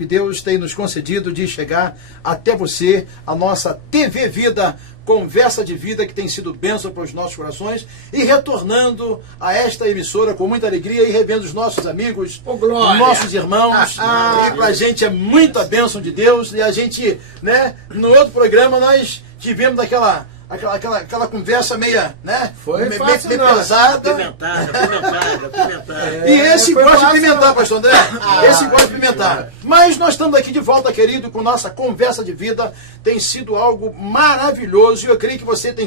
que Deus tem nos concedido de chegar até você, a nossa TV Vida, conversa de vida que tem sido bênção para os nossos corações, e retornando a esta emissora com muita alegria e revendo os nossos amigos, os nossos irmãos, e para a gente é muita bênção de Deus, e a gente, né, no outro programa nós tivemos aquela conversa meia, né? Foi meio pesada. Pimentada. E esse gosta de pimentar, pastor André. Esse gosta de pimentar. Mas nós estamos aqui de volta, querido, com nossa conversa de vida. Tem sido algo maravilhoso. E eu creio que você tem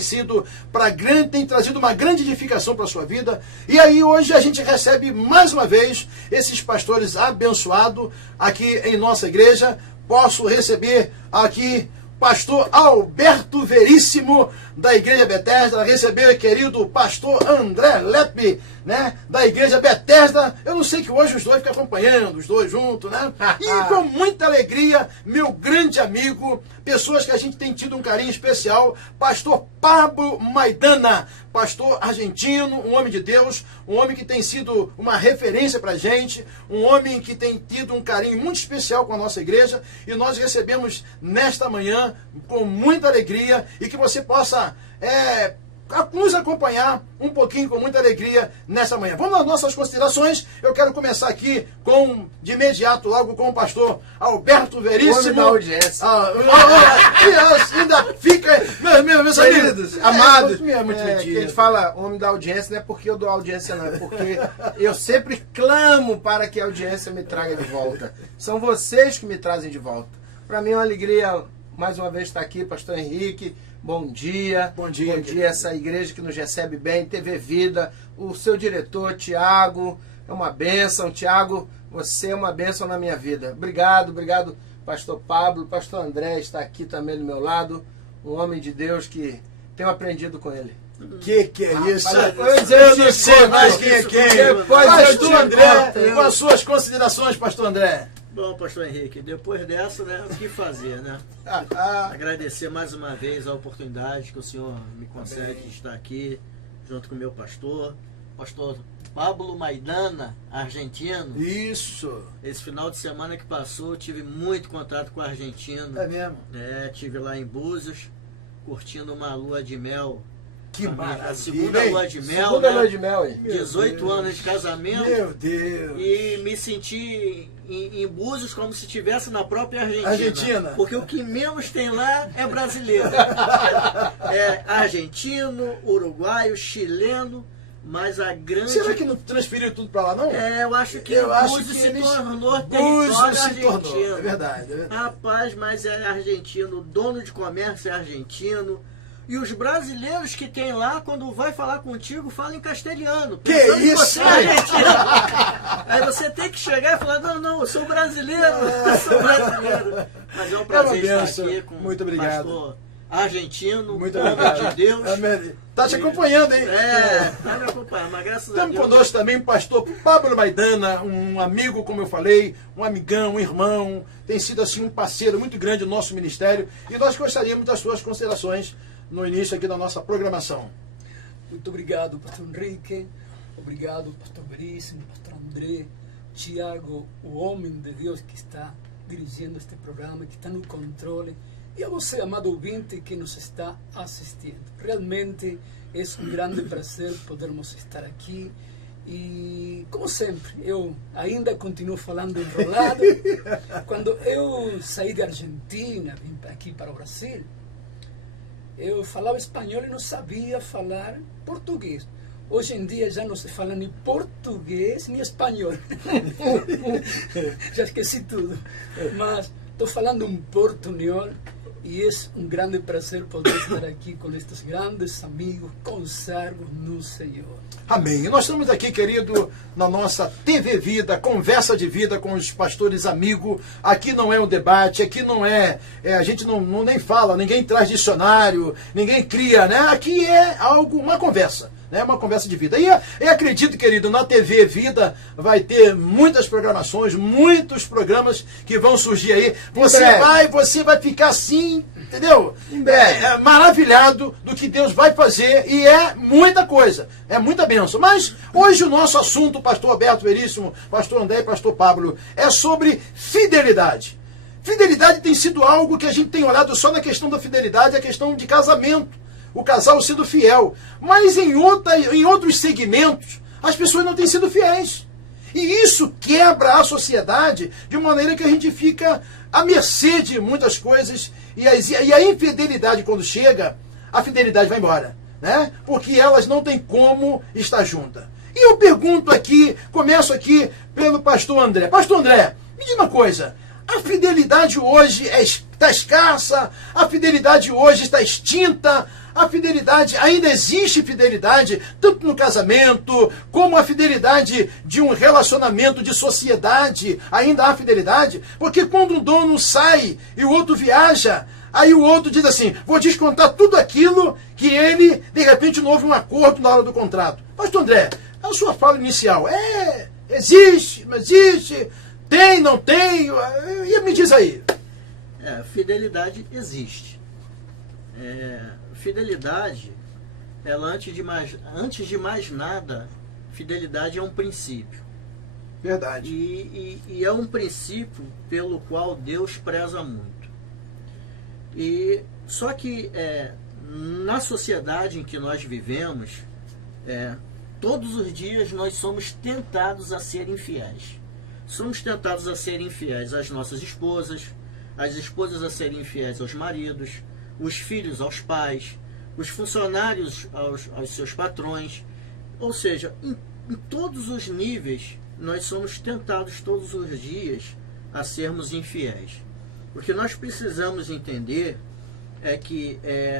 trazido uma grande edificação para a sua vida. E aí hoje a gente recebe mais uma vez esses pastores abençoados aqui em nossa igreja. Posso receber aqui pastor Alberto Veríssimo, da Igreja Betesda, receber querido pastor André Lepe, né, da Igreja Betesda. Eu não sei que hoje os dois ficam acompanhando, os dois juntos, né? E com muita alegria, meu grande amigo, pessoas que a gente tem tido um carinho especial, pastor Pablo Maidana, pastor argentino, um homem de Deus, um homem que tem sido uma referência para a gente, um homem que tem tido um carinho muito especial com a nossa igreja, e nós recebemos nesta manhã com muita alegria, e que você possa nos acompanhar um pouquinho com muita alegria nessa manhã. Vamos às nossas considerações. Eu quero começar aqui de imediato, logo com o pastor Alberto Veríssimo. O homem da audiência. Ainda fica, meus queridos, amados. Que a gente fala homem da audiência, não é porque eu dou audiência, não. É porque eu sempre clamo para que a audiência me traga de volta. São vocês que me trazem de volta. Para mim é uma alegria, mais uma vez, estar aqui, pastor Henrique. Bom dia. Bom dia, essa igreja que nos recebe bem, TV Vida, o seu diretor, Tiago, é uma bênção. Tiago, você é uma bênção na minha vida. Obrigado, pastor Pablo, pastor André está aqui também do meu lado, um homem de Deus que tenho aprendido com ele. Que é isso? Eu não sei mais quem é quem. Pastor André, com as suas considerações, pastor André. Bom, pastor Henrique, depois dessa, né, o que fazer, né? Agradecer mais uma vez a oportunidade que o senhor me concede de estar aqui, junto com o meu pastor Pablo Maidana, argentino. Isso! Esse final de semana que passou, tive muito contato com o argentino. É mesmo? Tive lá em Búzios, curtindo uma lua de mel. Que maravilha! A segunda lua de mel, segunda lua de mel, 18 anos de casamento. Meu Deus! E me senti em Búzios como se estivesse na própria Argentina. Porque o que menos tem lá é brasileiro. É argentino, uruguaio, chileno, mas a grande... Será que não transferiram tudo para lá, não? Eu acho que Búzios se tornou território argentino. É verdade. Rapaz, mas é argentino, dono de comércio é argentino. E os brasileiros que tem lá, quando vai falar contigo, falam em castelhano. Que isso? Você é argentino. Aí você tem que chegar e falar, não, eu sou brasileiro, Mas é um prazer estar aqui com muito obrigado. Pastor argentino, muito homem de Deus. Está te acompanhando, hein? Está me acompanhando, mas graças a Deus. Estamos conosco também o pastor Pablo Maidana, um amigo, como eu falei, um amigão, um irmão, tem sido assim um parceiro muito grande do nosso ministério, e nós gostaríamos das suas considerações no início aqui da nossa programação. Muito obrigado, pastor Henrique. Obrigado, pastor Veríssimo, pastor André, Tiago, o homem de Deus que está dirigindo este programa, que está no controle. E a você, amado ouvinte, que nos está assistindo. Realmente é um grande prazer podermos estar aqui. E, como sempre, eu ainda continuo falando enrolado. Quando eu saí da Argentina, vim aqui para o Brasil, eu falava espanhol e não sabia falar português. Hoje em dia já não se fala nem português nem espanhol. Já esqueci tudo. Mas estou falando um portunhol e é um grande prazer poder estar aqui com estes grandes amigos, conservos no Senhor. Amém. E nós estamos aqui, querido, na nossa TV Vida, conversa de vida com os pastores amigos. Aqui não é um debate, aqui não a gente não nem fala, ninguém traz dicionário, ninguém cria, né? Aqui é uma conversa. né? Uma conversa de vida. E acredito, querido, na TV Vida vai ter muitas programações, muitos programas que vão surgir aí. Você vai ficar assim, entendeu? Em breve. Maravilhado do que Deus vai fazer, e é muita coisa, é muita bênção. Mas hoje o nosso assunto, pastor Alberto Veríssimo, pastor André e pastor Pablo, é sobre fidelidade. Fidelidade tem sido algo que a gente tem olhado só na questão da fidelidade, a questão de casamento, o casal sendo fiel. Mas em outros segmentos, as pessoas não têm sido fiéis. E isso quebra a sociedade de maneira que a gente fica à mercê de muitas coisas. E a infidelidade, quando chega, a fidelidade vai embora, né? Porque elas não têm como estar juntas. E eu pergunto aqui, começo aqui pelo pastor André. Pastor André, me diga uma coisa. A fidelidade hoje está escassa, a fidelidade hoje está extinta, a fidelidade, ainda existe fidelidade, tanto no casamento, como a fidelidade de um relacionamento de sociedade, ainda há fidelidade, porque quando um dono sai e o outro viaja, aí o outro diz assim, vou descontar tudo aquilo que ele, de repente, não houve um acordo na hora do contrato. Pastor André, a sua fala inicial, existe, não existe... Tem, não tem? E me diz aí. Fidelidade existe. Fidelidade, ela antes de mais nada, fidelidade é um princípio. Verdade. E é um princípio pelo qual Deus preza muito. E só que na sociedade em que nós vivemos, todos os dias nós somos tentados a ser infiéis. Somos tentados a serem infiéis às nossas esposas, as esposas a serem infiéis aos maridos, os filhos aos pais, os funcionários aos seus patrões. Ou seja, em todos os níveis, nós somos tentados todos os dias a sermos infiéis. O que nós precisamos entender é que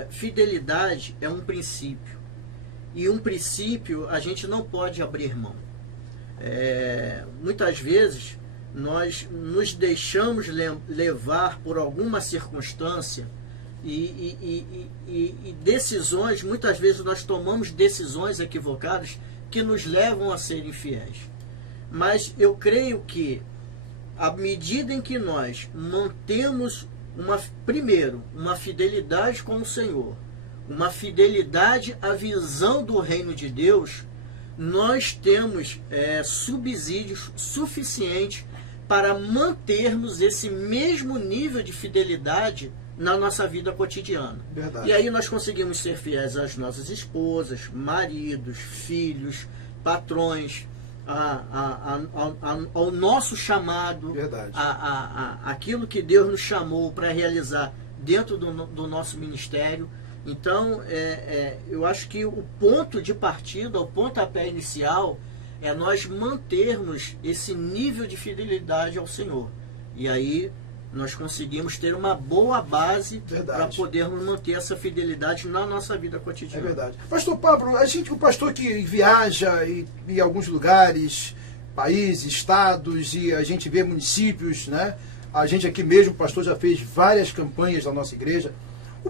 fidelidade é um princípio. E um princípio a gente não pode abrir mão. Muitas vezes nós nos deixamos levar por alguma circunstância e decisões, muitas vezes nós tomamos decisões equivocadas que nos levam a ser infiéis. Mas eu creio que à medida em que nós mantemos primeiro uma fidelidade com o Senhor, uma fidelidade à visão do reino de Deus, nós temos subsídios suficientes para mantermos esse mesmo nível de fidelidade na nossa vida cotidiana. Verdade. E aí nós conseguimos ser fiéis às nossas esposas, maridos, filhos, patrões, ao nosso chamado, aquilo que Deus nos chamou para realizar dentro do nosso ministério. Então, eu acho que o ponto de partida, o pontapé inicial, é nós mantermos esse nível de fidelidade ao Senhor. E aí nós conseguimos ter uma boa base para podermos manter essa fidelidade na nossa vida cotidiana. É verdade. Pastor Pablo, o pastor que viaja em alguns lugares, países, estados, e a gente vê municípios, né? A gente aqui mesmo, o pastor já fez várias campanhas da noa igreja. O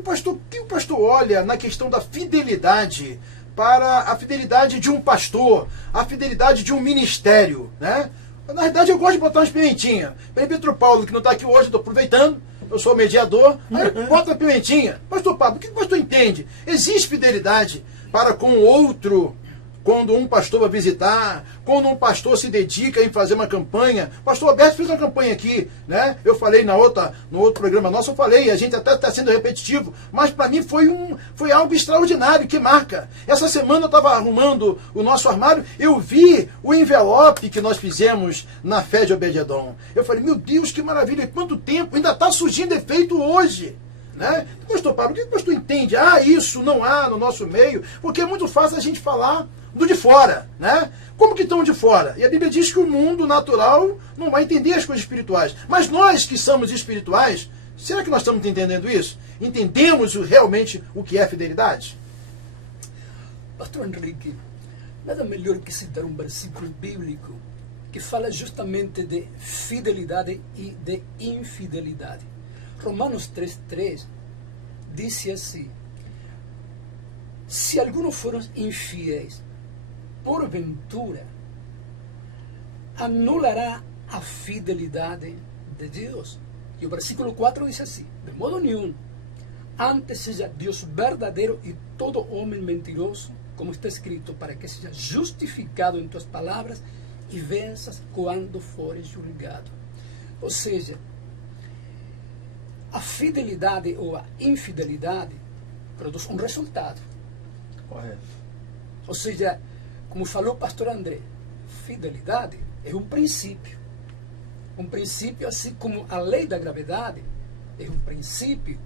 que o pastor olha na questão da fidelidade para a fidelidade de um pastor, a fidelidade de um ministério, né? Na verdade, eu gosto de botar umas pimentinhas. Pedro Paulo, que não está aqui hoje, estou aproveitando, eu sou mediador, aí bota a pimentinha. Pastor Pablo, o que o pastor entende? Existe fidelidade para com o outro, quando um pastor vai visitar, quando um pastor se dedica em fazer uma campanha. O pastor Alberto fez uma campanha aqui, né? Eu falei no outro programa nosso, eu falei, a gente até está sendo repetitivo, mas para mim foi algo extraordinário, que marca. Essa semana eu estava arrumando o nosso armário, eu vi o envelope que nós fizemos na fé de Obed-Edom. Eu falei, meu Deus, que maravilha, quanto tempo, ainda está surgindo efeito hoje. Né? Pastor Pablo, o que o pastor entende? Isso não há no nosso meio, porque é muito fácil a gente falar do de fora, né? Como que estão de fora? E a Bíblia diz que o mundo natural não vai entender as coisas espirituais. Mas nós que somos espirituais, será que nós estamos entendendo isso? Entendemos realmente o que é fidelidade? Pastor Henrique, nada melhor que citar um versículo bíblico que fala justamente de fidelidade e de infidelidade. Romanos 3:3 diz assim: se alguns foram infiéis, porventura, anulará a fidelidade de Deus. E o versículo 4 diz assim: de modo nenhum, antes seja Deus verdadeiro e todo homem mentiroso, como está escrito, para que seja justificado em tuas palavras e venças quando fores julgado. Ou seja, a fidelidade ou a infidelidade produz um resultado. Correto. Ou seja, como falou o pastor André, fidelidade é um princípio. Um princípio, assim como a lei da gravidade é um princípio.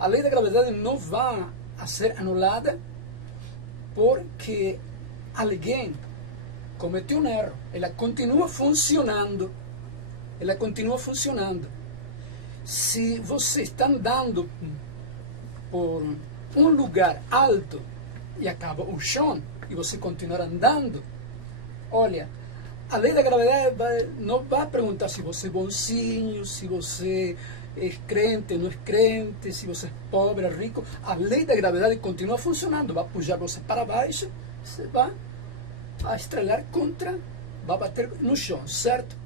A lei da gravidade não vai a ser anulada porque alguém cometeu um erro. Ela continua funcionando. Ela continua funcionando. Se você está andando por um lugar alto e acaba o chão e você continuar andando, olha, a lei da gravidade não vai perguntar se você é bonzinho, se você é crente, não é crente, se você é pobre, é rico. A lei da gravidade continua funcionando, vai puxar você para baixo, você vai a estrelar contra, vai bater no chão, certo?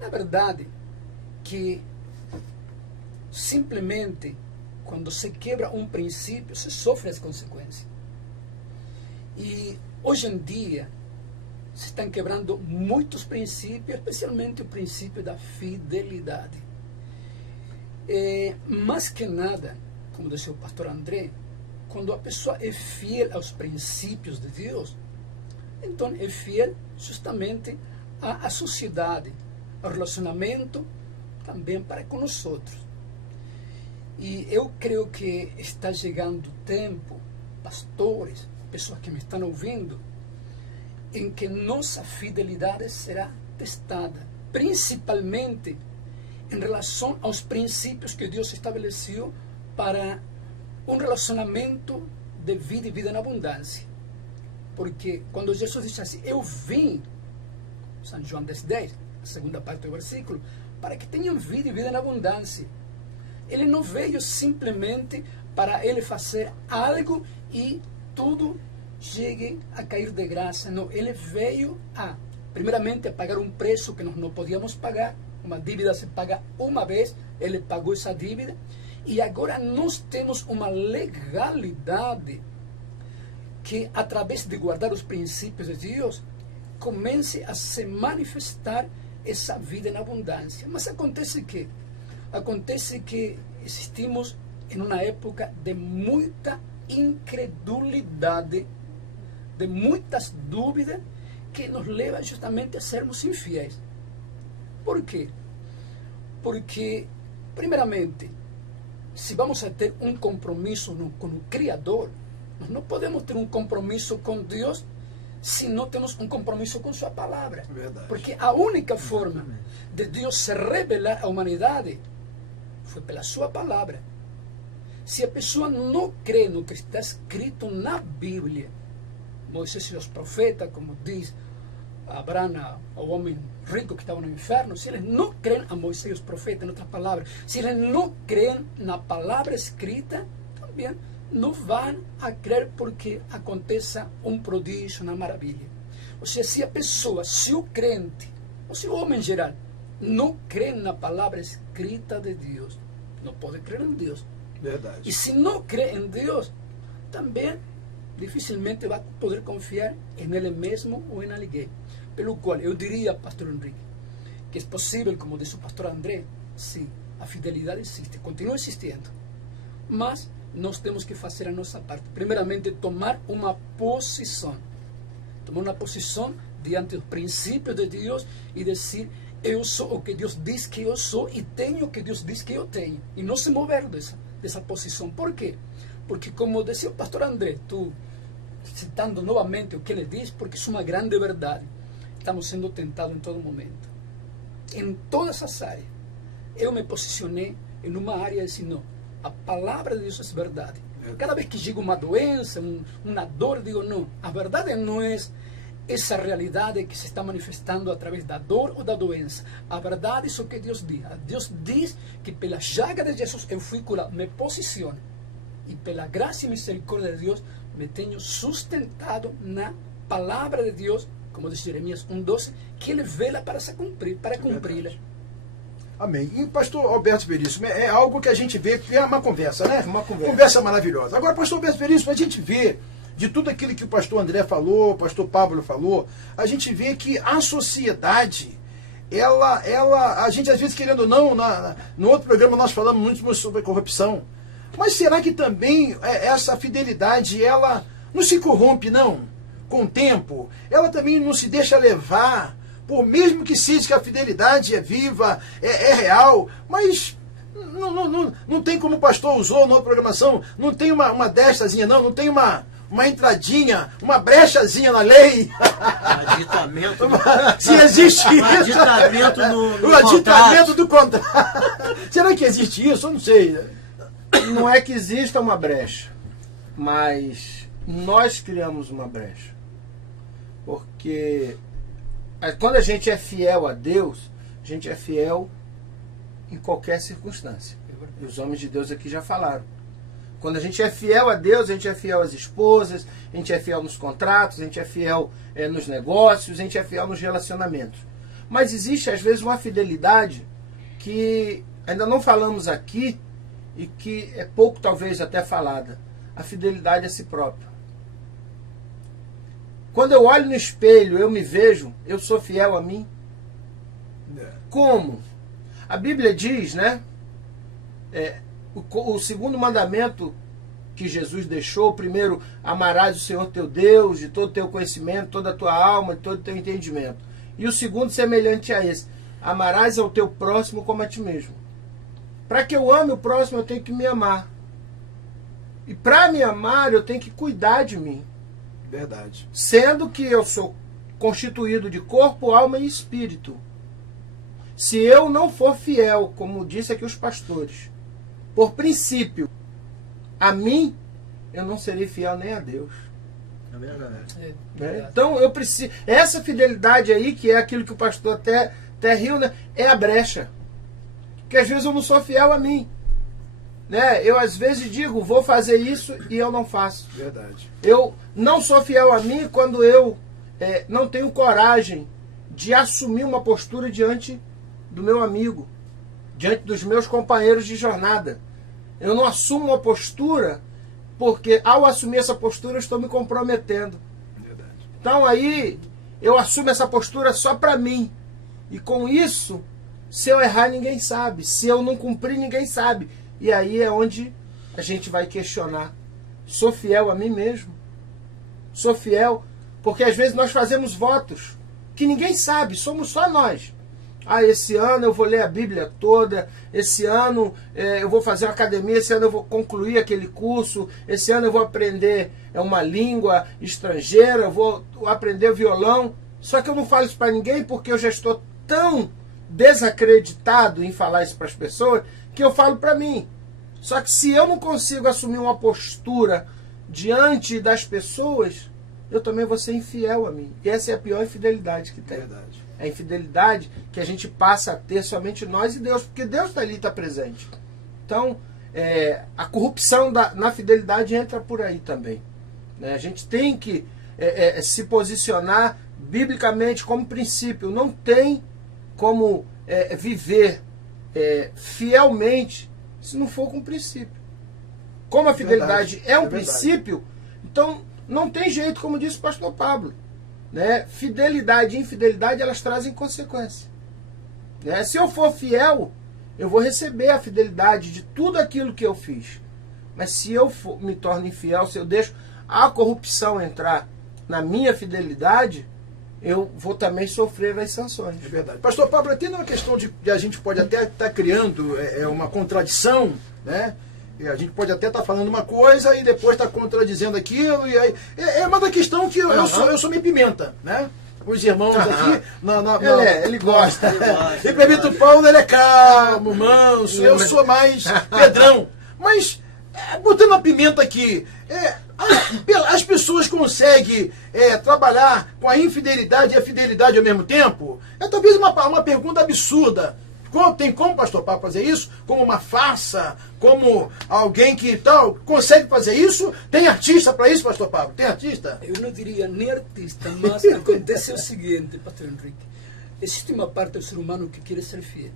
Na verdade, que simplesmente quando se quebra um princípio, se sofre as consequências. E hoje em dia se estão quebrando muitos princípios, especialmente o princípio da fidelidade. Mais que nada, como disse o pastor André, quando a pessoa é fiel aos princípios de Deus, então é fiel justamente à sociedade, ao relacionamento, também para com os outros. E eu creio que está chegando o tempo, pastores, pessoas que me estão ouvindo, em que nossa fidelidade será testada, principalmente em relação aos princípios que Deus estabeleceu para um relacionamento de vida e vida na abundância. Porque quando Jesus disse assim, eu vim, São João 10, a segunda parte do versículo, para que tenham vida e vida na abundância. Ele não veio simplesmente para ele fazer algo e tudo chegue a cair de graça. Não, ele veio primeiramente, a pagar um preço que nós não podíamos pagar. Uma dívida se paga uma vez, ele pagou essa dívida. E agora nós temos uma legalidade que, através de guardar os princípios de Deus, comece a se manifestar essa vida na abundância. Mas acontece que existimos em uma época de muita incredulidade, de muitas dúvidas, que nos leva justamente a sermos infiéis. Por quê? Porque, primeiramente, se vamos a ter um compromisso com o Criador, nós não podemos ter um compromisso com Deus se não temos um compromisso com sua palavra. Verdade. Porque a única forma de Deus se revelar à humanidade foi pela sua palavra. Se a pessoa não crê no que está escrito na Bíblia, Moisés e os profetas, como diz Abraão, o homem rico que estava no inferno, se eles não creem a Moisés e os profetas, em outras palavras, se eles não creem na palavra escrita, também não vão a crer porque aconteça um prodígio, uma maravilha. Ou seja, se a pessoa, se o crente, ou se o homem em geral, não crê na palavra escrita de Deus, não pode crer em Deus. Verdade. E se não crê em Deus, também dificilmente vai poder confiar em Ele mesmo ou em alguém. Pelo qual eu diria, pastor Henrique, que é possível, como disse o pastor André, sim, a fidelidade existe, continua existindo. Mas nós temos que fazer a nossa parte. Primeiramente, tomar uma posição. Tomar uma posição diante dos princípios de Deus e dizer, eu sou o que Deus diz que eu sou e tenho o que Deus diz que eu tenho. E não se mover dessa posição. Por quê? Porque, como dizia o pastor André, citando novamente o que ele diz, porque isso é uma grande verdade. Estamos sendo tentados em todo momento. Em todas as áreas. Eu me posicionei em uma área e disse, não, a palavra de Deus é verdade. Cada vez que chega uma doença, uma dor, digo, não, a verdade não é essa realidade que se está manifestando através da dor ou da doença. A verdade é o que Deus diz. Deus diz que pela chaga de Jesus eu fui curado. Me posiciono. e pela graça e misericórdia de Deus, me tenho sustentado na palavra de Deus, como diz Jeremias 1:12, que Ele vela para se cumprir, para cumpri-la. Amém. E pastor Alberto Veríssimo, é algo que a gente vê, que é uma conversa, né? Uma conversa. Conversa maravilhosa. Agora, pastor Alberto Veríssimo, a gente vê, de tudo aquilo que o pastor André falou, o pastor Pablo falou, a gente vê que a sociedade, a gente às vezes, querendo ou não, no outro programa nós falamos muito sobre corrupção, mas será que também essa fidelidade, ela não se corrompe, não? Com o tempo, ela também não se deixa levar, por mesmo que seja que a fidelidade é viva, é real, mas não tem como o pastor usou na programação, não tem uma destazinha, não tem uma entradinha, uma brechazinha na lei. Aditamento. Se existe isso. Aditamento o aditamento do contrato. Será que existe isso? Eu não sei. Não é que exista uma brecha, mas nós criamos uma brecha. Porque quando a gente é fiel a Deus, a gente é fiel em qualquer circunstância. E os homens de Deus aqui já falaram. Quando a gente é fiel a Deus, a gente é fiel às esposas, a gente é fiel nos contratos, a gente é fiel nos negócios, a gente é fiel nos relacionamentos. Mas existe, às vezes, uma fidelidade que ainda não falamos aqui e que é pouco, talvez, até falada. A fidelidade a si próprio. Quando eu olho no espelho, eu me vejo, eu sou fiel a mim. Como? A Bíblia diz, né? O segundo mandamento que Jesus deixou, primeiro, amarás o Senhor teu Deus de todo o teu conhecimento, toda a tua alma, de todo o teu entendimento. E o segundo, semelhante a esse, amarás ao teu próximo como a ti mesmo. Para que eu ame o próximo, eu tenho que me amar. E para me amar, eu tenho que cuidar de mim. Verdade. Sendo que eu sou constituído de corpo, alma e espírito. Se eu não for fiel, como disse aqui os pastores, por princípio, a mim, eu não serei fiel nem a Deus. É verdade. Então eu preciso. Essa fidelidade aí, que é aquilo que o pastor até riu, né? É a brecha. Porque às vezes eu não sou fiel a mim. Né? Eu às vezes digo, vou fazer isso e eu não faço. Verdade. Eu não sou fiel a mim quando eu não tenho coragem de assumir uma postura diante do meu amigo, diante dos meus companheiros de jornada. Eu não assumo uma postura porque ao assumir essa postura eu estou me comprometendo. Verdade. Então aí eu assumo essa postura só para mim. E com isso, se eu errar ninguém sabe, se eu não cumprir ninguém sabe. E aí é onde a gente vai questionar. Sou fiel a mim mesmo? Sou fiel? Porque às vezes nós fazemos votos que ninguém sabe, somos só nós. Esse ano eu vou ler a Bíblia toda, esse ano eu vou fazer uma academia, esse ano eu vou concluir aquele curso, esse ano eu vou aprender uma língua estrangeira, eu vou aprender violão. Só que eu não falo isso para ninguém porque eu já estou tão desacreditado em falar isso para as pessoas que eu falo para mim. Só que se eu não consigo assumir uma postura diante das pessoas, eu também vou ser infiel a mim. E essa é a pior infidelidade que tem. Verdade. É a infidelidade que a gente passa a ter somente nós e Deus, porque Deus está ali, está presente. Então, a corrupção na fidelidade entra por aí também. Né? A gente tem que se posicionar biblicamente como princípio. Não tem como viver fielmente se não for com princípio. Como a fidelidade Verdade. é um princípio, então não tem jeito, como disse o pastor Pablo. Né? Fidelidade e infidelidade, elas trazem consequência. Né? Se eu for fiel, eu vou receber a fidelidade de tudo aquilo que eu fiz. Mas se eu me torno infiel, se eu deixo a corrupção entrar na minha fidelidade, eu vou também sofrer as sanções. É verdade. Pastor Pablo, tem uma questão de a gente pode até estar criando uma contradição, né? E a gente pode até estar falando uma coisa e depois estar contradizendo aquilo. E aí, é uma da questão que eu sou meio pimenta, né? Os irmãos aqui... Ele gosta. E Bebito Paulo, ele é calmo, manso. Eu sou mais Pedrão. Mas, botando a pimenta aqui... as pessoas conseguem trabalhar com a infidelidade e a fidelidade ao mesmo tempo? É talvez uma pergunta absurda. Tem como, pastor Pablo, fazer isso? Como uma farsa? Como alguém que tal consegue fazer isso? Tem artista para isso, pastor Pablo? Tem artista? Eu não diria nem artista, mas acontece o seguinte, pastor Henrique. Existe uma parte do ser humano que quer ser fiel.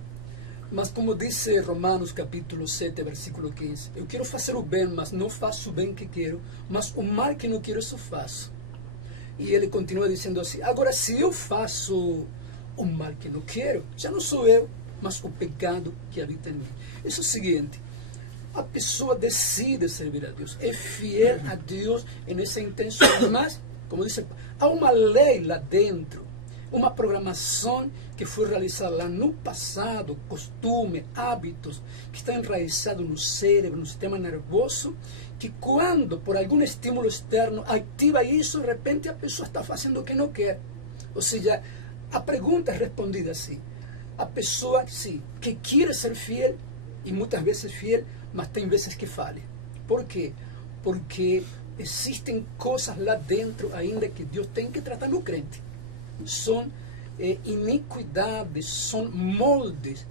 Mas como diz Romanos capítulo 7, versículo 15, eu quero fazer o bem, mas não faço o bem que quero, mas o mal que não quero, isso faço. E ele continua dizendo assim, agora se eu faço o mal que não quero, já não sou eu, mas o pecado que habita em mim. Isso é o seguinte, a pessoa decide servir a Deus, é fiel a Deus nessa intenção, mas, como disse, há uma lei lá dentro, uma programação que foi realizada lá no passado, costume, hábitos, que está enraizado no cérebro, no sistema nervoso, que quando, por algum estímulo externo, ativa isso, de repente a pessoa está fazendo o que não quer. Ou seja, a pergunta é respondida assim. A pessoa, sim, que quer ser fiel, e muitas vezes fiel, mas tem vezes que falha. Por quê? Porque existem coisas lá dentro ainda que Deus tem que tratar no crente. São iniquidades, são moldes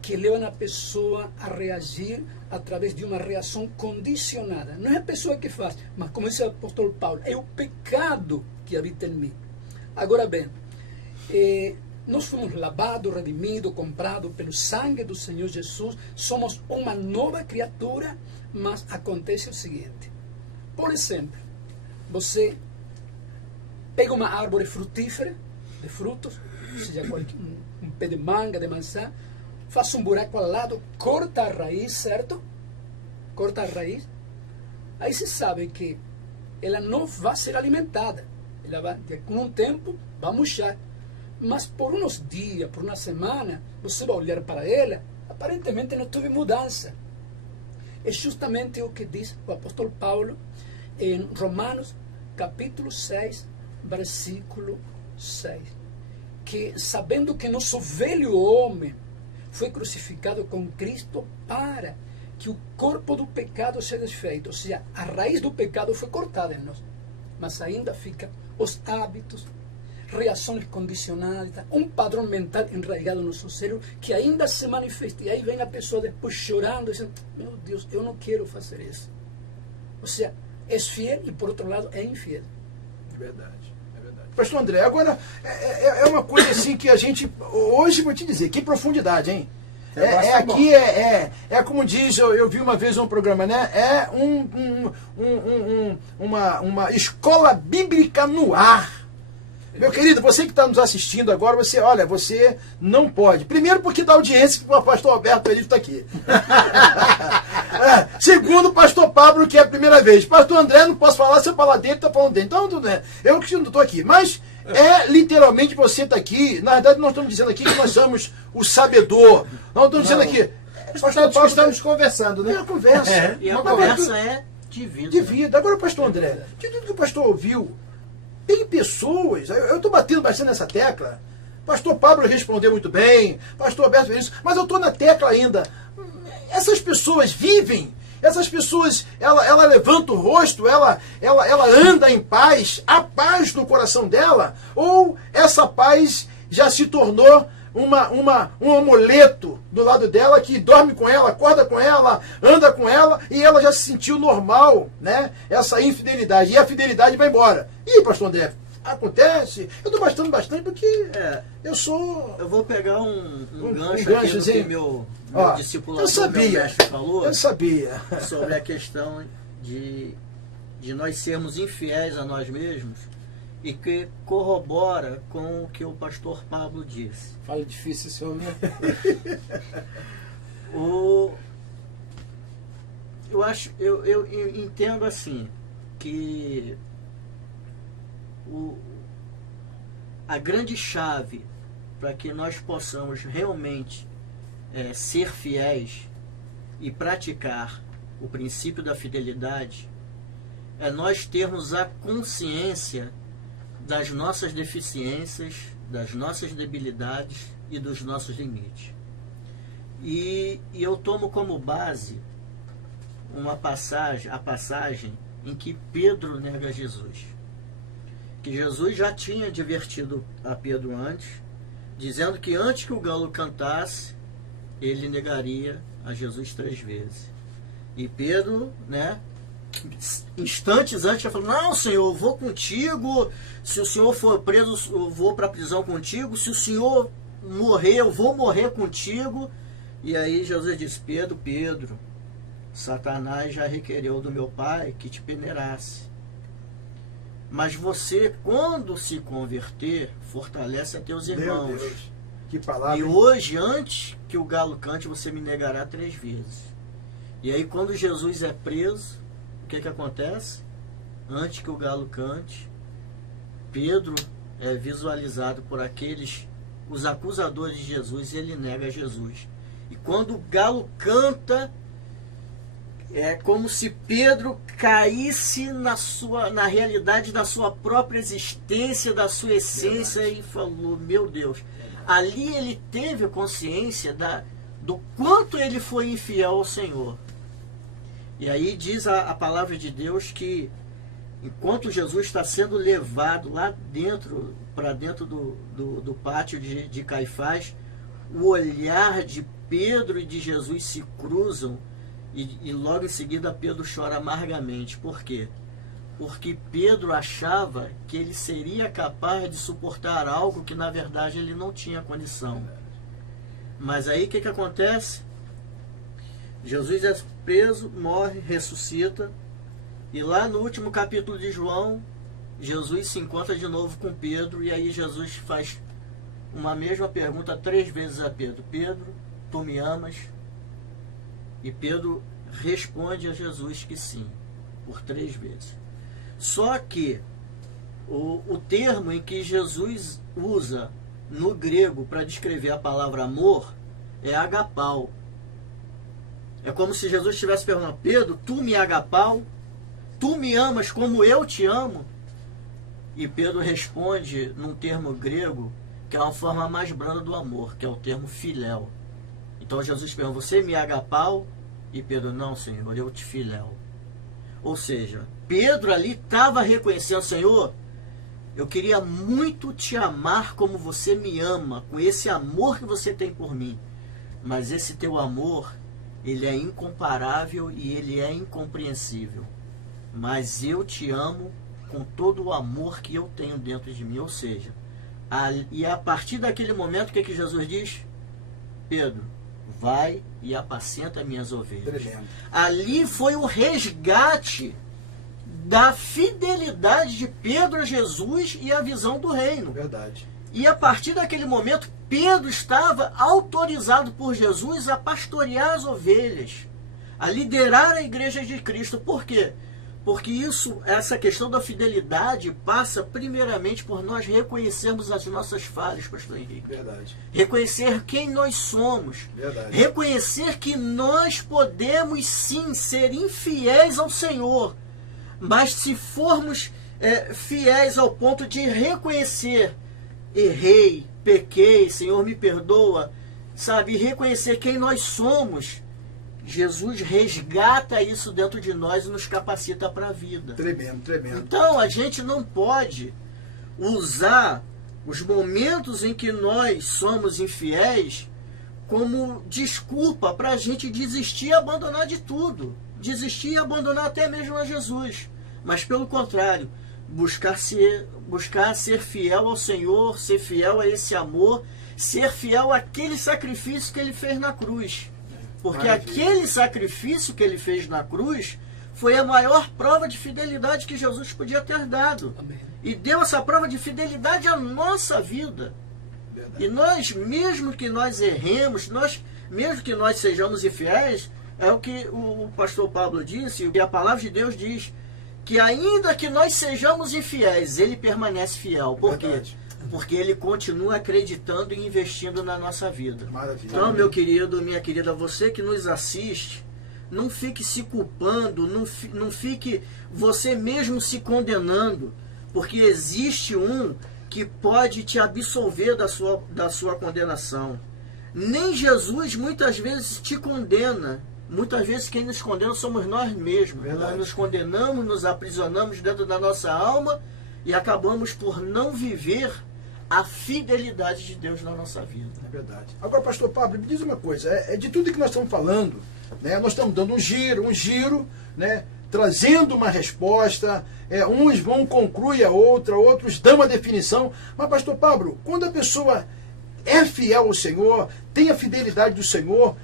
que levam a pessoa a reagir através de uma reação condicionada. Não é a pessoa que faz, mas como diz o apóstolo Paulo, é o pecado que habita em mim. Agora bem, nós fomos lavados, redimidos, comprados pelo sangue do Senhor Jesus, somos uma nova criatura, mas acontece o seguinte, por exemplo, você pega uma árvore frutífera, de frutos, seja um pé de manga, de maçã, faz um buraco ao lado, corta a raiz, certo? Corta a raiz. Aí você sabe que ela não vai ser alimentada. Ela vai, com um tempo, vai murchar. Mas por uns dias, por uma semana, você vai olhar para ela, aparentemente não teve mudança. É justamente o que diz o apóstolo Paulo em Romanos, capítulo 6, versículo 6, que sabendo que nosso velho homem foi crucificado com Cristo para que o corpo do pecado seja desfeito, ou seja, a raiz do pecado foi cortada em nós, mas ainda fica os hábitos, reações condicionadas, um padrão mental enraizado no nosso cérebro que ainda se manifesta, e aí vem a pessoa depois chorando, dizendo, meu Deus, eu não quero fazer isso. Ou seja, é fiel e por outro lado é infiel. Verdade. Pastor André, agora é uma coisa assim que a gente, hoje vou te dizer, que profundidade, hein? Aqui como diz, eu vi uma vez um programa, né? É uma escola bíblica no ar. Meu querido, você que está nos assistindo agora, você não pode. Primeiro porque dá audiência que o pastor Alberto Elif está aqui. Segundo, o pastor Pablo, que é a primeira vez. Pastor André, não posso falar, se eu falar dele, está falando dele. Então, eu que não estou aqui. Mas, literalmente, você está aqui. Na verdade, nós estamos dizendo aqui que nós somos o sabedor. Nós estamos dizendo aqui... Pastor Paulo, estamos conversando, né? É uma conversa. E a conversa é de vida. De vida. Agora, pastor André, de tudo que o pastor ouviu, tem pessoas, eu estou batendo bastante nessa tecla, pastor Pablo respondeu muito bem, pastor Alberto fez isso, mas eu estou na tecla ainda. Essas pessoas vivem, essas pessoas, ela levanta o rosto, ela anda em paz, a paz no coração dela, ou essa paz já se tornou um amuleto do lado dela que dorme com ela, acorda com ela, anda com ela e ela já se sentiu normal, né? Essa infidelidade. E a fidelidade vai embora. E pastor André, acontece? Eu estou bastante porque eu sou... Eu vou pegar um gancho aqui do que meu discipulador, meu mestre falou. Eu sabia. Sobre a questão de nós sermos infiéis a nós mesmos. E que corrobora com o que o pastor Pablo disse. Fala difícil esse homem. Eu entendo assim, que a grande chave para que nós possamos realmente ser fiéis e praticar o princípio da fidelidade é nós termos a consciência das nossas deficiências, das nossas debilidades e dos nossos limites. E eu tomo como base a passagem em que Pedro nega Jesus. Que Jesus já tinha advertido a Pedro antes, dizendo que antes que o galo cantasse, ele negaria a Jesus 3 vezes. E Pedro, né, instantes antes, já falou: não, Senhor, eu vou contigo. Se o Senhor for preso, eu vou para a prisão contigo. Se o Senhor morrer, eu vou morrer contigo. E aí Jesus disse: Pedro, Pedro, Satanás já requereu do meu Pai que te peneirasse. Mas você, quando se converter, fortalece a teus irmãos. Meu Deus, que palavra. E hoje, antes que o galo cante, você me negará 3 vezes. E aí, quando Jesus é preso, o que acontece? Antes que o galo cante, Pedro é visualizado por aqueles, os acusadores de Jesus, e ele nega Jesus. E quando o galo canta, é como se Pedro caísse na realidade da sua própria existência, da sua essência, e falou: meu Deus. Ali ele teve consciência do quanto ele foi infiel ao Senhor. E aí diz a palavra de Deus que enquanto Jesus está sendo levado lá dentro, para dentro do pátio de Caifás, o olhar de Pedro e de Jesus se cruzam, e logo em seguida Pedro chora amargamente. Por quê? Porque Pedro achava que ele seria capaz de suportar algo que na verdade ele não tinha condição. Mas aí o que acontece? Jesus é preso, morre, ressuscita, e lá no último capítulo de João, Jesus se encontra de novo com Pedro, e aí Jesus faz uma mesma pergunta 3 vezes a Pedro: Pedro, tu me amas? E Pedro responde a Jesus que sim, por 3 vezes. Só que o termo em que Jesus usa no grego para descrever a palavra amor é agapau. É como se Jesus estivesse perguntando: Pedro, tu me agapau? Tu me amas como eu te amo? E Pedro responde num termo grego que é uma forma mais branda do amor, que é o termo filéu. Então Jesus pergunta: você me agapau? E Pedro: não, Senhor, eu te filéu. Ou seja, Pedro ali estava reconhecendo: Senhor, eu queria muito te amar como você me ama, com esse amor que você tem por mim. Mas esse teu amor, ele é incomparável e ele é incompreensível. Mas eu te amo com todo o amor que eu tenho dentro de mim. Ou seja, e a partir daquele momento, o que Jesus diz? Pedro, vai e apacenta minhas ovelhas. Ali foi o resgate da fidelidade de Pedro a Jesus e a visão do reino. Verdade. E a partir daquele momento, Pedro estava autorizado por Jesus a pastorear as ovelhas, a liderar a igreja de Cristo. Por quê? Porque essa questão da fidelidade passa primeiramente por nós reconhecermos as nossas falhas, pastor Henrique. Verdade. Reconhecer quem nós somos. Verdade. Reconhecer que nós podemos sim ser infiéis ao Senhor. Mas se formos fiéis ao ponto de reconhecer: errei, pequei, Senhor me perdoa, sabe, e reconhecer quem nós somos, Jesus resgata isso dentro de nós e nos capacita para a vida. Tremendo, tremendo. Então a gente não pode usar os momentos em que nós somos infiéis como desculpa para a gente desistir e abandonar de tudo. Desistir e abandonar até mesmo a Jesus. Mas pelo contrário, buscar ser fiel ao Senhor, ser fiel a esse amor, ser fiel àquele sacrifício que Ele fez na cruz. Porque aquele sacrifício que Ele fez na cruz foi a maior prova de fidelidade que Jesus podia ter dado. Amém. E deu essa prova de fidelidade à nossa vida. Verdade. E nós, mesmo que nós erremos, mesmo que nós sejamos infiéis, é o que o pastor Pablo disse, e a palavra de Deus diz, que ainda que nós sejamos infiéis, Ele permanece fiel. Por quê? Verdade. Porque Ele continua acreditando e investindo na nossa vida. Maravilha. Então, meu querido, minha querida, você que nos assiste, não fique se culpando, não fique você mesmo se condenando, porque existe um que pode te absolver da sua condenação. Nem Jesus muitas vezes te condena. Muitas vezes quem nos condena somos nós mesmos. Verdade. Nós nos condenamos, nos aprisionamos dentro da nossa alma e acabamos por não viver a fidelidade de Deus na nossa vida. É verdade. Agora, pastor Pablo, me diz uma coisa, de tudo que nós estamos falando, né, nós estamos dando um giro, né, trazendo uma resposta, uns vão concluir a outra, outros dão uma definição, mas pastor Pablo, quando a pessoa é fiel ao Senhor, tem a fidelidade do Senhor,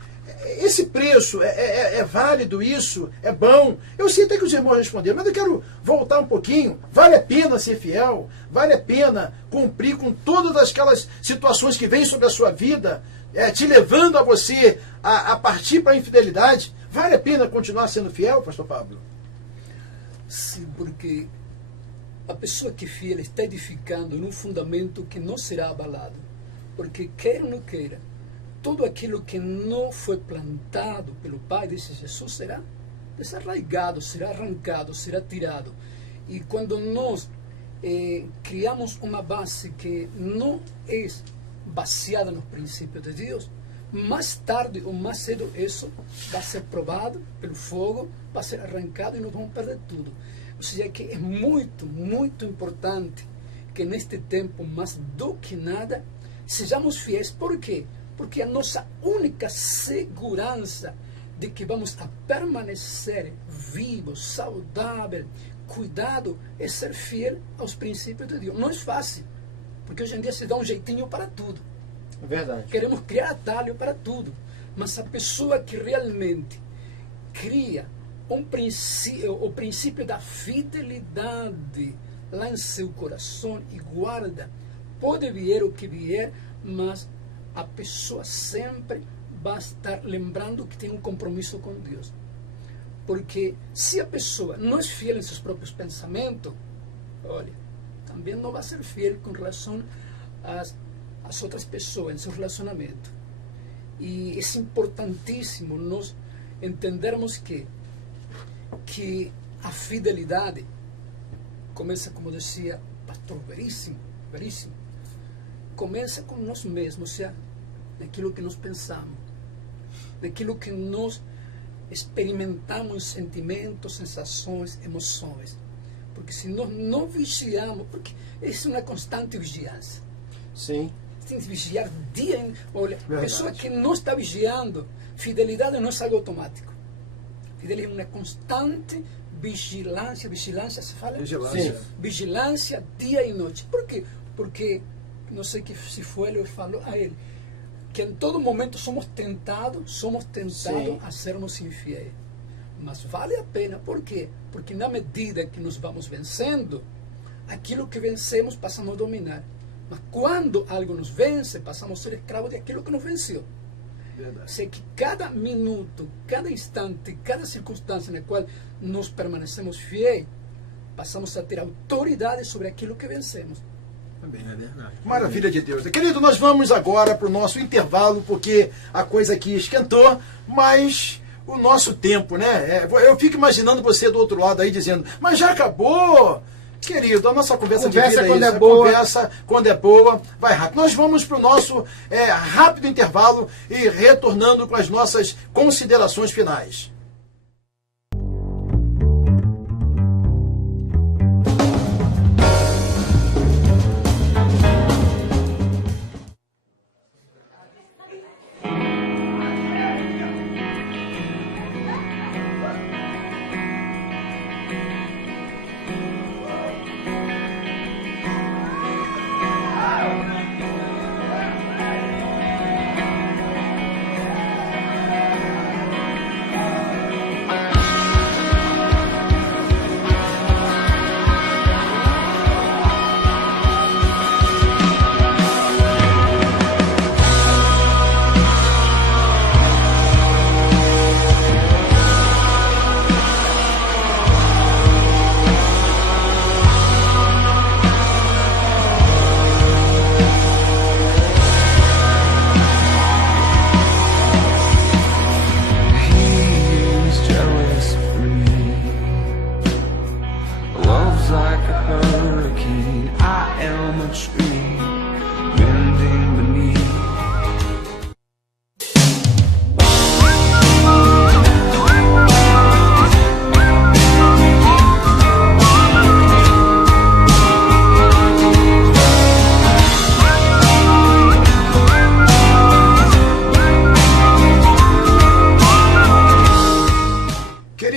esse preço é válido, isso é bom. Eu sei até que os irmãos responderam, mas eu quero voltar um pouquinho. Vale a pena ser fiel? Vale a pena cumprir com todas aquelas situações que vêm sobre a sua vida, te levando a você a partir para a infidelidade? Vale a pena continuar sendo fiel, pastor Pablo? Sim, porque a pessoa que é fiel está edificando num fundamento que não será abalado. Porque queira ou não queira, tudo aquilo que não foi plantado pelo Pai, disse Jesus, será desarraigado, será arrancado, será tirado. E quando nós criamos uma base que não é baseada nos princípios de Deus, mais tarde ou mais cedo isso vai ser provado pelo fogo, vai ser arrancado e nós vamos perder tudo. Ou seja, que é muito, muito importante que neste tempo, mais do que nada, sejamos fiéis. Por quê? Porque a nossa única segurança de que vamos a permanecer vivos, saudáveis, cuidado, é ser fiel aos princípios de Deus. Não é fácil, porque hoje em dia se dá um jeitinho para tudo. É verdade. Queremos criar atalho para tudo. Mas a pessoa que realmente cria o princípio da fidelidade lá em seu coração e guarda, pode vir o que vier, mas a pessoa sempre vai estar lembrando que tem um compromisso com Deus. Porque se a pessoa não é fiel em seus próprios pensamentos, olha, também não vai ser fiel com relação às outras pessoas, em seu relacionamento. E é importantíssimo nós entendermos que a fidelidade começa, como dizia o pastor Veríssimo, começa com nós mesmos, ou seja, daquilo que nós pensamos, daquilo que nós experimentamos, sentimentos, sensações, emoções. Porque se nós não vigiamos, porque isso é uma constante vigilância. Sim. Tem que vigiar dia. Olha, a pessoa que não está vigiando, fidelidade não é algo automático. Fidelidade é uma constante vigilância. Vigilância se fala? Vigilância. Sim. Vigilância dia e noite. Por quê? Porque, não sei se foi ele, eu falo a ele, que em todo momento somos tentados Sim. a sermos infiéis. Mas vale a pena. Por quê? Porque na medida que nos vamos vencendo, aquilo que vencemos passamos a dominar. Mas quando algo nos vence, passamos a ser escravos daquilo que nos venceu. Verdade. Sei que cada minuto, cada instante, cada circunstância na qual nós permanecemos fiéis, passamos a ter autoridade sobre aquilo que vencemos. É verdade. Maravilha de Deus. Querido, nós vamos agora para o nosso intervalo, porque a coisa aqui esquentou, mas o nosso tempo, né? Eu fico imaginando você do outro lado aí dizendo, mas já acabou! Querido, a nossa conversa de vida quando é isso. é boa. Conversa quando é boa, vai rápido. Nós vamos para o nosso rápido intervalo e retornando com as nossas considerações finais.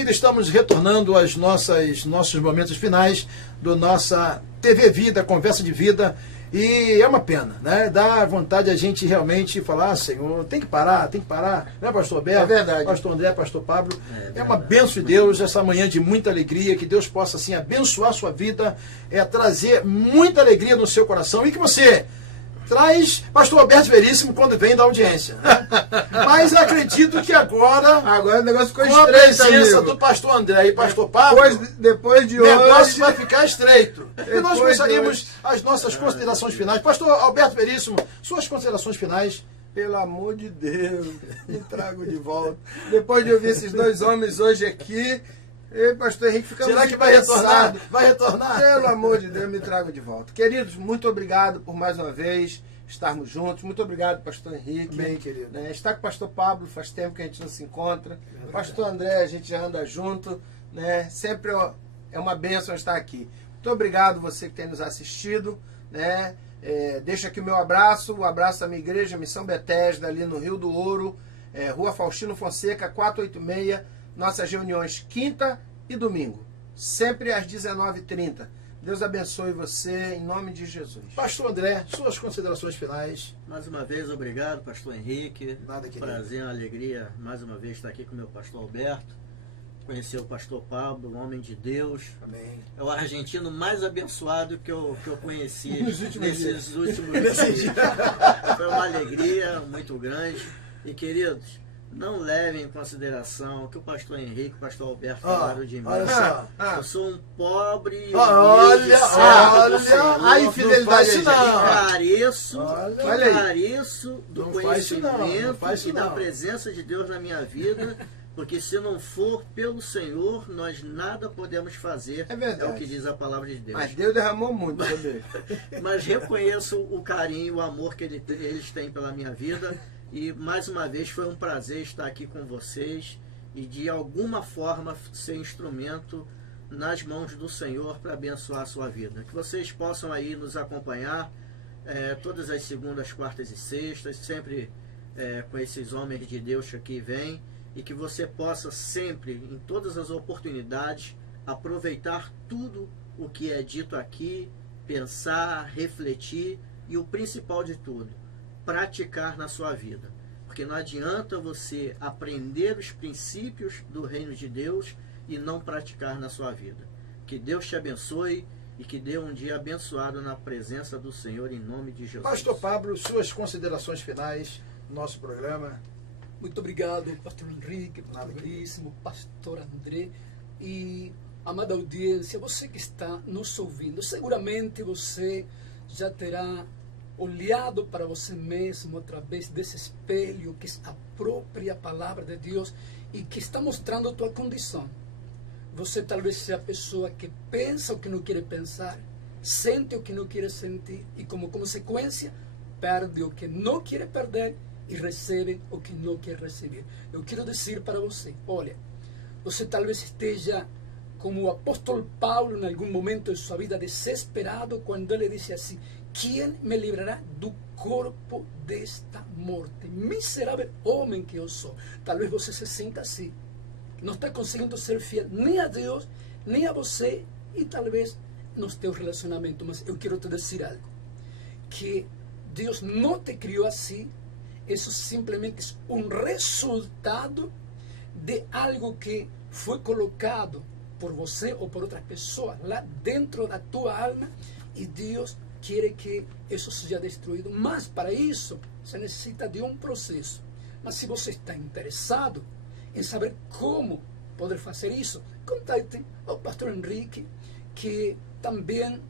Vida, estamos retornando aos nossos momentos finais do nossa TV Vida, Conversa de Vida. E é uma pena, né? Dá vontade a gente realmente falar, Senhor, tem que parar, né, pastor Alberto? É verdade. Pastor André, pastor Pablo. É uma bênção de Deus, essa manhã de muita alegria, que Deus possa, assim, abençoar a sua vida, trazer muita alegria no seu coração e que você traz pastor Alberto Veríssimo quando vem da audiência. Né? Mas acredito que agora o negócio ficou com a estreito, presença amigo. do pastor André e pastor Pablo, Depois de o negócio hoje... vai ficar estreito. E nós Depois começaríamos de as nossas considerações finais. Pastor Alberto Veríssimo, suas considerações finais. Pelo amor de Deus, me trago de volta. Depois de ouvir esses dois homens hoje aqui, eu e pastor Henrique ficamos Será que vai retornar? interessados. Vai retornar? Pelo amor de Deus, me trago de volta. Queridos, muito obrigado por mais uma vez estarmos juntos. Muito obrigado, pastor Henrique. Bem, querido. Está com o pastor Pablo, faz tempo que a gente não se encontra. Pastor André, a gente já anda junto. Né? Sempre é uma bênção estar aqui. Muito obrigado você que tem nos assistido. Né? Deixo aqui o meu abraço, o abraço da minha igreja, Missão Betesda, ali no Rio do Ouro, Rua Faustino Fonseca, 486. Nossas reuniões quinta e domingo, sempre às 19h30. Deus abençoe você, em nome de Jesus. Pastor André, suas considerações finais. Mais uma vez, obrigado, pastor Henrique. Nada, querido. Prazer, uma alegria, mais uma vez, estar aqui com o meu pastor Alberto. Conhecer o pastor Pablo, um homem de Deus. Amém. É o argentino mais abençoado que eu conheci nesses últimos Nesses dias. Foi uma alegria muito grande. E, queridos, não levem em consideração o que o pastor Henrique e o pastor Alberto falaram de mim. Olha só. Eu sou um pobre e Olha, a infidelidade e careço do Não faz isso não, conhecimento não faz isso e da não. presença de Deus na minha vida, porque se não for pelo Senhor, nós nada podemos fazer. É verdade. É o que diz a palavra de Deus. Mas Deus derramou muito, sabe? Mas reconheço o carinho, o amor que eles têm pela minha vida. E mais uma vez foi um prazer estar aqui com vocês e de alguma forma ser instrumento nas mãos do Senhor para abençoar a sua vida. Que vocês possam aí nos acompanhar todas as segundas, quartas e sextas, sempre com esses homens de Deus que aqui vêm, e que você possa sempre, em todas as oportunidades, aproveitar tudo o que é dito aqui, pensar, refletir e o principal de tudo, praticar na sua vida. Porque não adianta você aprender os princípios do reino de Deus e não praticar na sua vida. Que Deus te abençoe e que dê um dia abençoado na presença do Senhor, em nome de Jesus. Pastor Pablo, suas considerações finais no nosso programa. Muito obrigado, pastor Henrique, pastor Veríssimo, pastor André e amada audiência, você que está nos ouvindo. Seguramente você já terá olhado para você mesmo através desse espelho que é a própria palavra de Deus e que está mostrando a tua condição. Você talvez seja a pessoa que pensa o que não quer pensar, sente o que não quer sentir e como consequência perde o que não quer perder e recebe o que não quer receber. Eu quero dizer para você, olha, você talvez esteja como o apóstolo Paulo em algum momento de sua vida desesperado quando ele disse assim: quem me livrará do corpo desta morte? Miserável homem que eu sou. Talvez você se sinta assim. Não está conseguindo ser fiel nem a Deus, nem a você e talvez nos teus relacionamentos. Mas eu quero te dizer algo. Que Deus não te criou assim. Isso simplesmente é um resultado de algo que foi colocado por você ou por outras pessoas lá dentro da tua alma e Deus quer que isso seja destruído, mas para isso se necessita de um processo. Mas se você está interessado em saber como poder fazer isso, contacte ao pastor Henrique, que também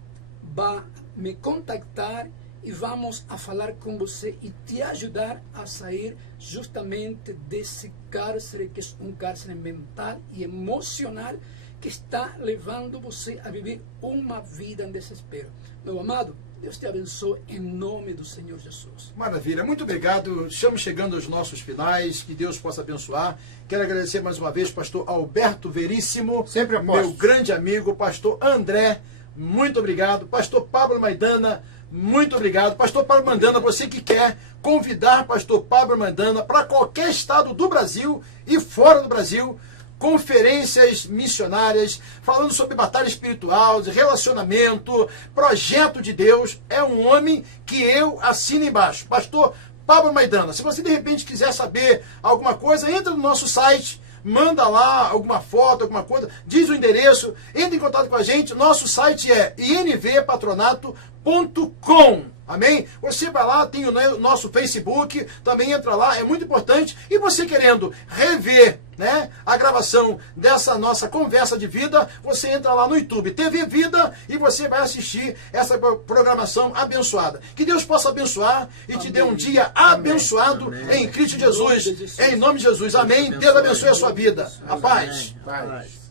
vai me contactar e vamos a falar com você e te ajudar a sair justamente desse cárcere, que é um cárcere mental e emocional que está levando você a viver uma vida em desespero. Meu amado, Deus te abençoe em nome do Senhor Jesus. Maravilha, muito obrigado. Estamos chegando aos nossos finais, que Deus possa abençoar. Quero agradecer mais uma vez, pastor Alberto Veríssimo, sempre aposto. Meu grande amigo, pastor André, muito obrigado. Pastor Pablo Maidana, muito obrigado. Pastor Pablo Maidana, você que quer convidar pastor Pablo Maidana para qualquer estado do Brasil e fora do Brasil, conferências missionárias, falando sobre batalha espiritual, de relacionamento, projeto de Deus. É um homem que eu assino embaixo. Pastor Pablo Maidana. Se você de repente quiser saber alguma coisa, entra no nosso site, manda lá alguma foto, alguma coisa, diz o endereço, entre em contato com a gente. Nosso site é invpatronato.com. Amém? Você vai lá, tem o nosso Facebook, também entra lá, é muito importante. E você querendo rever, né, a gravação dessa nossa conversa de vida, você entra lá no YouTube, TV Vida, e você vai assistir essa programação abençoada. Que Deus possa abençoar e te dê um dia abençoado em Cristo Jesus. Em nome de Jesus. Amém. Deus abençoe a sua vida. A paz. Paz.